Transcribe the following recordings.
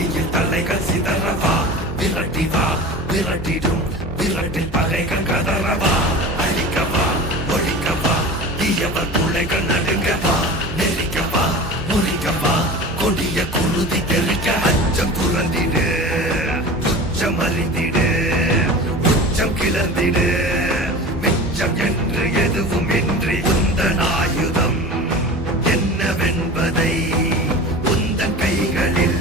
நொடியில் தலைகள் சிதறவா விரட்டி வா விரட்டிடும் விரட்டில் பகைகள் கதறவா அழிக்கவா ஒழிக்கவா தீயவர் துளைகள் நடுங்கவா நெருக்கவா முறிக்கவா கொடிய குருதி தெறிக்க அச்சம் புரந்திடு உச்சம் அறிந்திடு உச்சம் கிளந்திடு மிச்சம் என்று எதுவும் இன்றி உந்தன் ஆயுதம் என்னவென்பதை உந்தன் கைகளில்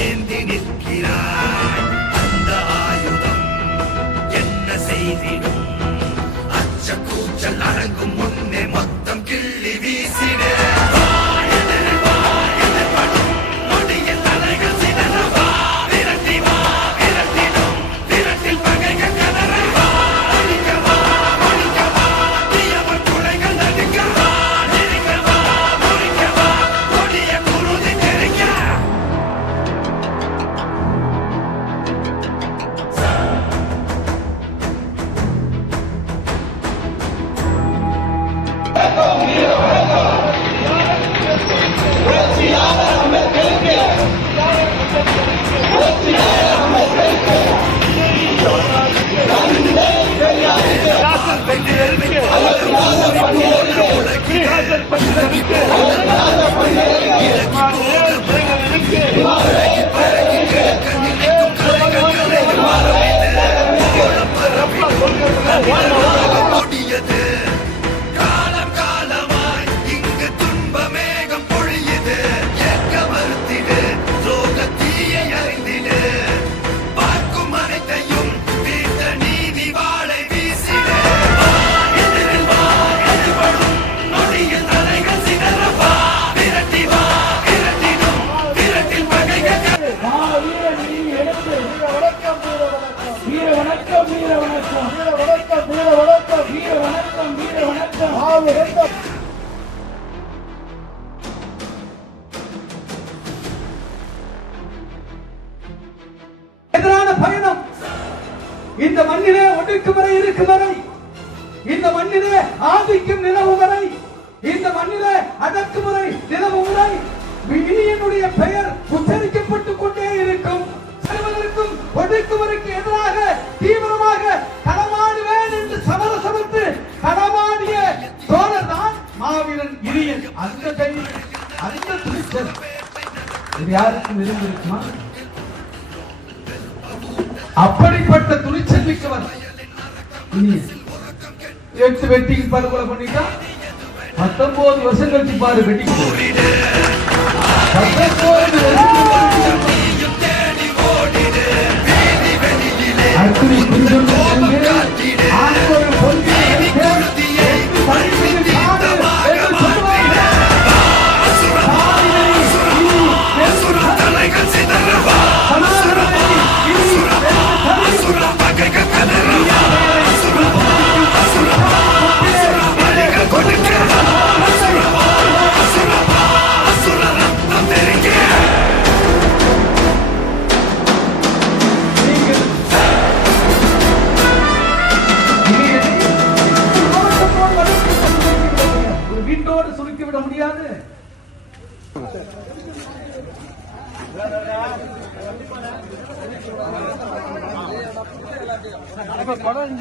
ஏந்தி நிற்கிறாய் அந்த ஆயுதம் என்ன செய்திடும் அச்ச கூச்சல் அடங்கும் முன்னே மொத்தம் கிள்ளி வீசிடு காலம் காலமாய் இங்கு துன்பமேகம் பொழியுது ஏற்க மறுத்திடு சோக தீயை அறிந்திடு பார்க்கும் அனைத்தையும் வீட்ட நீதி வாழை வீசிடு நொடியில் தலைகள் சிதறவா விரட்டி வா விரட்டிடும் விரட்டில் பகைகள் வீர வணக்கம் வீர வணக்கம் வீர வணக்கம் வீர வணக்கம் வீர வணக்கம் வீர வணக்கம் வணக்கம். எதிரான பயணம் இந்த மண்ணிலே ஒடுக்குமுறை இருக்கும் வரை, இந்த மண்ணிலே ஆதிக்கம் நிலவும் வரை, இந்த மண்ணிலே அடக்குமுறை நிலவும் வரை விதியினுடைய பெயர் உச்சரிக்கப்பட்டுக் கொண்டே இருக்கும். ஒடுக்குமுறைக்கு எதிராக தீவிரமாக களமாடுவேன் என்று சமரசமிட்டு களமாடிய தோழர் தான் மாவீரன் இரியன். அந்த தைரியம், அந்த துணிச்சல் இது யாருக்கும் இருந்திருக்குமா? அப்படிப்பட்ட துணிச்சல் மிக்கவர் 8 வெட்டிக்கு படுகொலை பண்ணிட்டா 19 வருஷம் கழிச்சு பாரு வெட்டிக்கு 19 வீட்டோடு சுருக்கி விட முடியாது. படம்